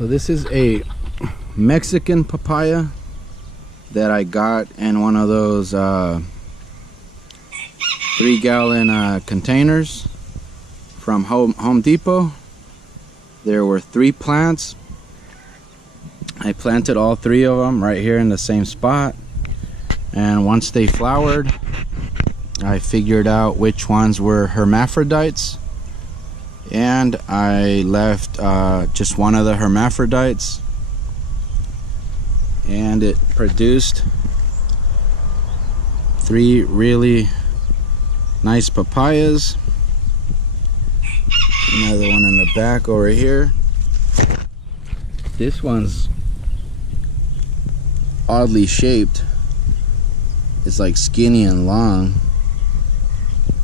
So this is a Mexican papaya that I got in one of those 3-gallon containers from Home Depot. There were 3 plants. I planted all 3 of them right here in the same spot, and once they flowered, I figured out which ones were hermaphrodites, and I left just one of the hermaphrodites, and it produced 3 really nice papayas. Another one in the back over here. This one's oddly shaped. It's like skinny and long.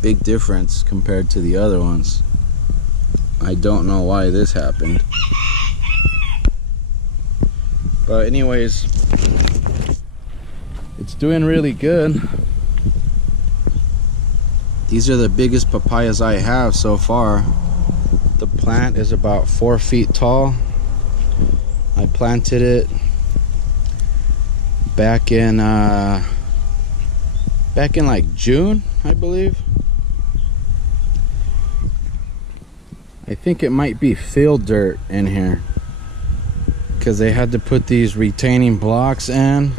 Big difference compared to the other ones. I don't know why this happened. But anyways, it's doing really good. These are the biggest papayas I have so far. The plant is about 4 feet tall. I planted it back in like June, I believe. I think it might be field dirt in here, because they had to put these retaining blocks in,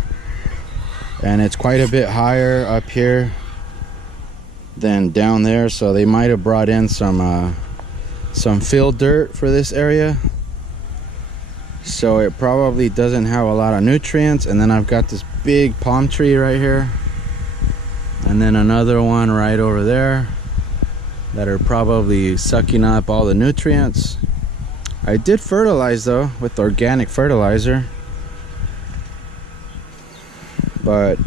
and it's quite a bit higher up here than down there, so they might have brought in some field dirt for this area, so it probably doesn't have a lot of nutrients. And then I've got this big palm tree right here, and then another one right over there that are probably sucking up all the nutrients. I did fertilize though with organic fertilizer, but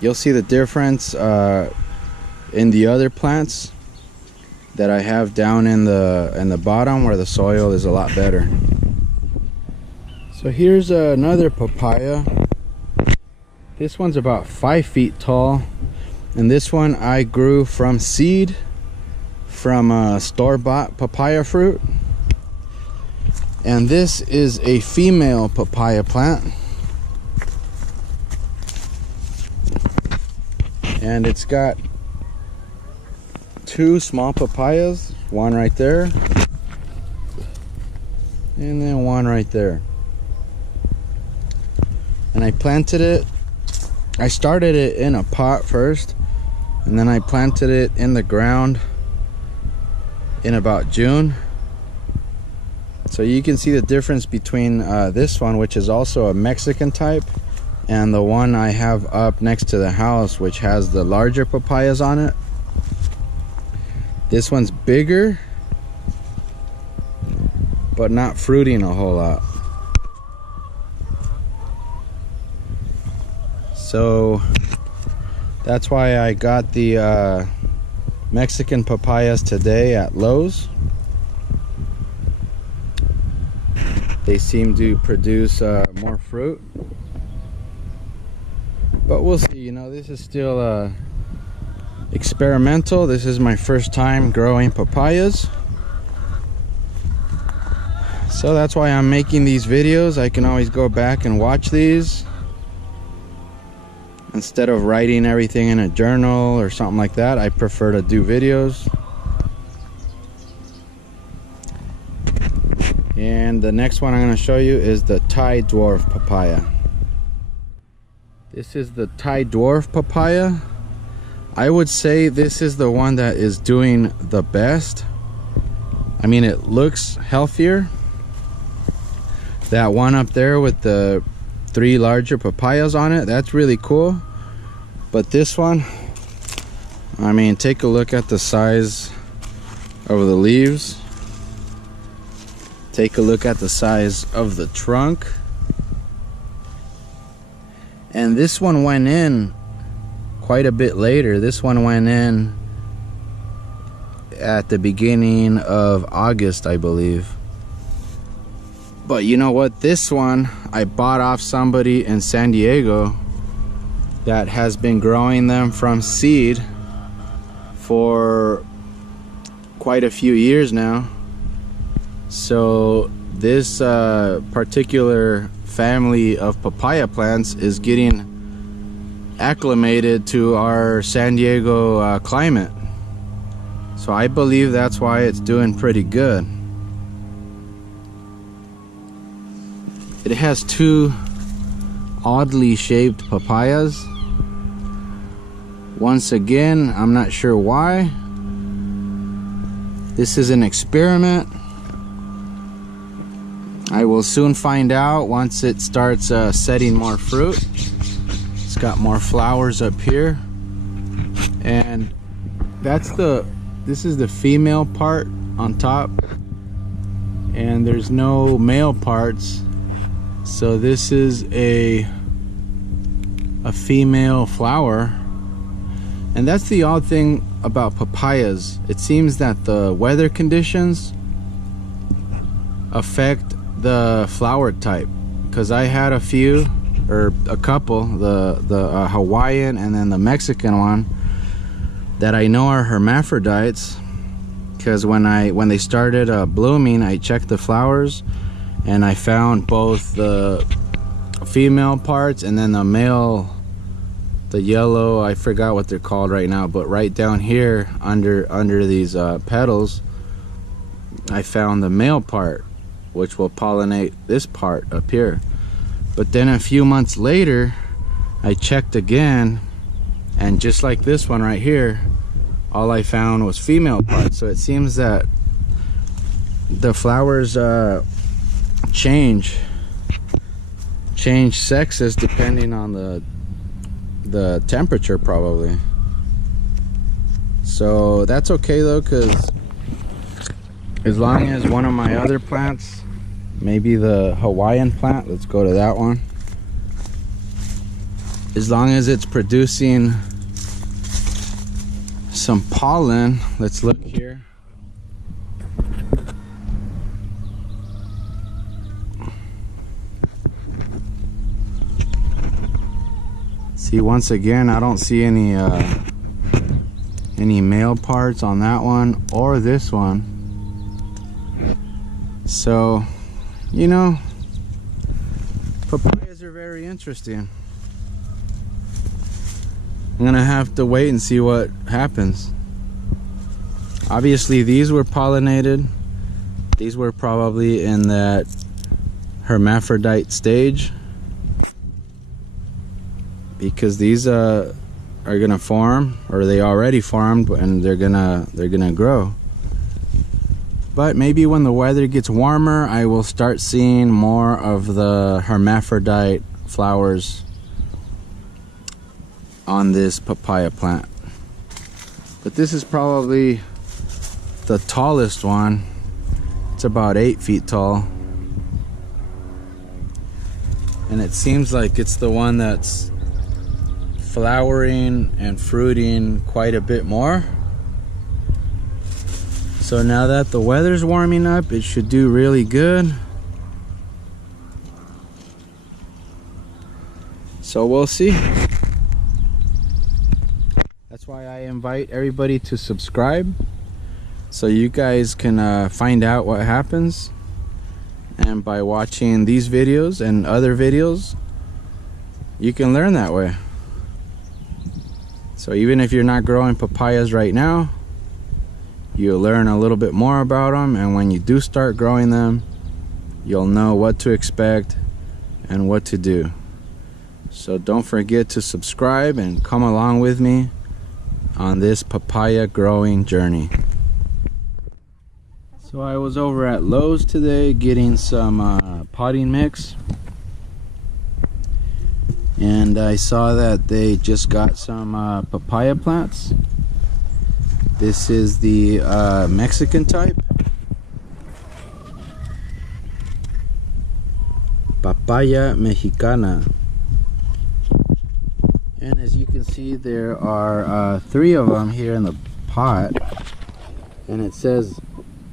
you'll see the difference in the other plants that I have down in the bottom, where the soil is a lot better. So here's another papaya. This one's about 5 feet tall, and this one I grew from seed from store-bought papaya fruit. And this is a female papaya plant, and it's got 2 small papayas, one right there and then one right there. And I planted it, I started it in a pot first, and then I planted it in the ground in about June. So you can see the difference between this one, which is also a Mexican type, and the one I have up next to the house, which has the larger papayas on it. This one's bigger, but not fruiting a whole lot. So that's why I got the Mexican papayas today at Lowe's. They seem to produce more fruit, but we'll see. You know, this is still experimental. This is my first time growing papayas, so that's why I'm making these videos. I can always go back and watch these instead of writing everything in a journal or something like that. I prefer to do videos. And the next one I'm going to show you is the Thai dwarf papaya. This is the Thai dwarf papaya. I would say this is the one that is doing the best. I mean, it looks healthier. That one up there with the 3 larger papayas on it, that's really cool. But this one, I mean, take a look at the size of the leaves. Take a look at the size of the trunk. And this one went in quite a bit later. This one went in at the beginning of August, I believe. But you know what? This one I bought off somebody in San Diego that has been growing them from seed for quite a few years now. So this particular family of papaya plants is getting acclimated to our San Diego climate. So I believe that's why it's doing pretty good. It has two oddly shaped papayas. Once again, I'm not sure why. This is an experiment. I will soon find out once it starts setting more fruit. It's got more flowers up here, and this is the female part on top, and there's no male parts. So this is a female flower. And that's the odd thing about papayas. It seems that the weather conditions affect the flower type, because I had a few, or a couple, the Hawaiian and then the Mexican one, that I know are hermaphrodites, because when they started blooming, I checked the flowers and I found both the female parts and then the male, the yellow, I forgot what they're called right now, but right down here under these petals, I found the male part, which will pollinate this part up here. But then a few months later, I checked again, and just like this one right here, all I found was female parts. So it seems that the flowers change sexes depending on the temperature, probably. So that's okay though, because as long as one of my other plants, maybe the Hawaiian plant, let's go to that one, as long as it's producing some pollen. Let's look here. See, once again, I don't see any male parts on that one or this one. So, you know, papayas are very interesting. I'm gonna have to wait and see what happens. Obviously, these were pollinated. These were probably in that hermaphrodite stage, because these are gonna form, or they already formed, and they're gonna grow. But maybe when the weather gets warmer, I will start seeing more of the hermaphrodite flowers on this papaya plant. But this is probably the tallest one. It's about 8 feet tall, and it seems like it's the one that's flowering and fruiting quite a bit more. So now that the weather's warming up, it should do really good. So we'll see. That's why I invite everybody to subscribe, so you guys can find out what happens. And by watching these videos and other videos, you can learn that way. So even if you're not growing papayas right now, you'll learn a little bit more about them, and when you do start growing them, you'll know what to expect and what to do. So don't forget to subscribe and come along with me on this papaya growing journey. So I was over at Lowe's today getting some potting mix, and I saw that they just got some papaya plants. This is the Mexican type, Papaya Mexicana. And as you can see, there are 3 of them here in the pot, and it says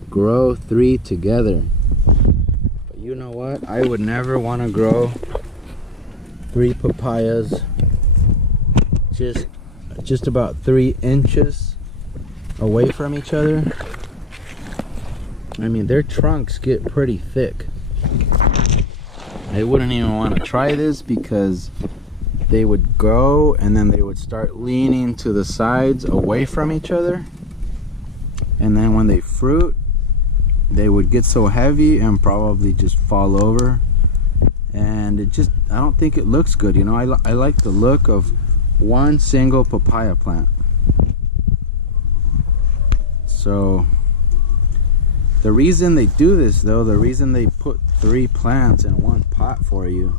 grow 3 together. But you know what? I would never want to grow 3 papayas just about 3 inches away from each other. I mean, their trunks get pretty thick. I wouldn't even want to try this because they would grow and then they would start leaning to the sides away from each other, and then when they fruit they would get so heavy and probably just fall over, and it just, I don't think it looks good, you know. I like the look of one single papaya plant. So the reason they do this though, the reason they put 3 plants in one pot for you,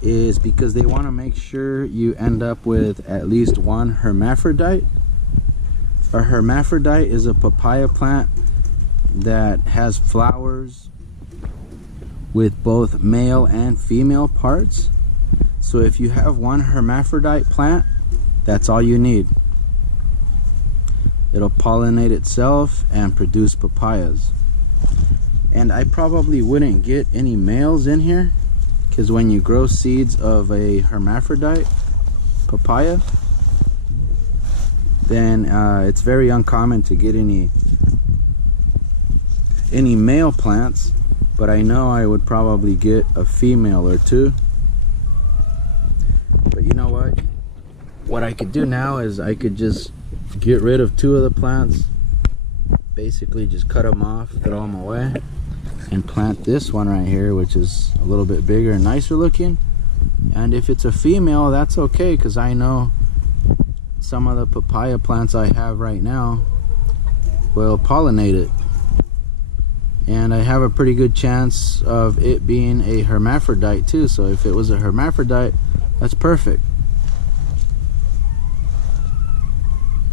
is because they want to make sure you end up with at least one hermaphrodite. A hermaphrodite is a papaya plant that has flowers with both male and female parts. So if you have one hermaphrodite plant, that's all you need. It'll pollinate itself and produce papayas. And I probably wouldn't get any males in here, because when you grow seeds of a hermaphrodite papaya, then it's very uncommon to get any male plants. But I know I would probably get a female or 2. But you know what I could do now is I could just get rid of 2 of the plants, basically just cut them off, throw them away, and plant this one right here, which is a little bit bigger and nicer looking. And if it's a female, that's okay, because I know some of the papaya plants I have right now will pollinate it, and I have a pretty good chance of it being a hermaphrodite too. So if it was a hermaphrodite, that's perfect.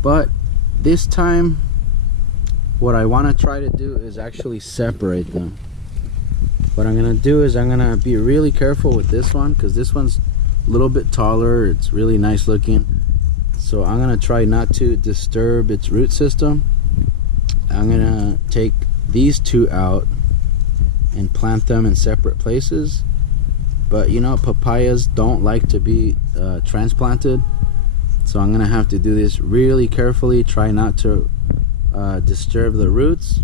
But this time what I want to try to do is actually separate them. What I'm going to do is I'm going to be really careful with this one, because this one's a little bit taller, it's really nice looking. So I'm going to try not to disturb its root system. I'm going to take these 2 out and plant them in separate places. But you know, papayas don't like to be transplanted, so I'm gonna have to do this really carefully, try not to disturb the roots.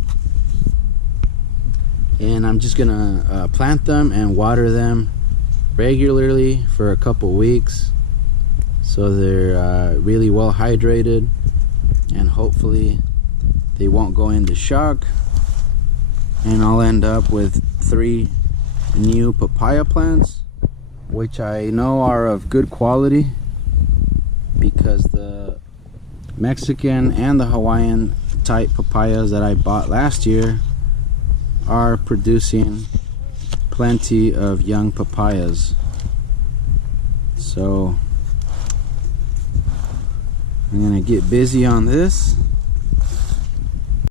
And I'm just gonna plant them and water them regularly for a couple weeks, so they're really well hydrated, and hopefully they won't go into shock, and I'll end up with 3 new papaya plants, which I know are of good quality, because the Mexican and the Hawaiian type papayas that I bought last year are producing plenty of young papayas. So I'm gonna get busy on this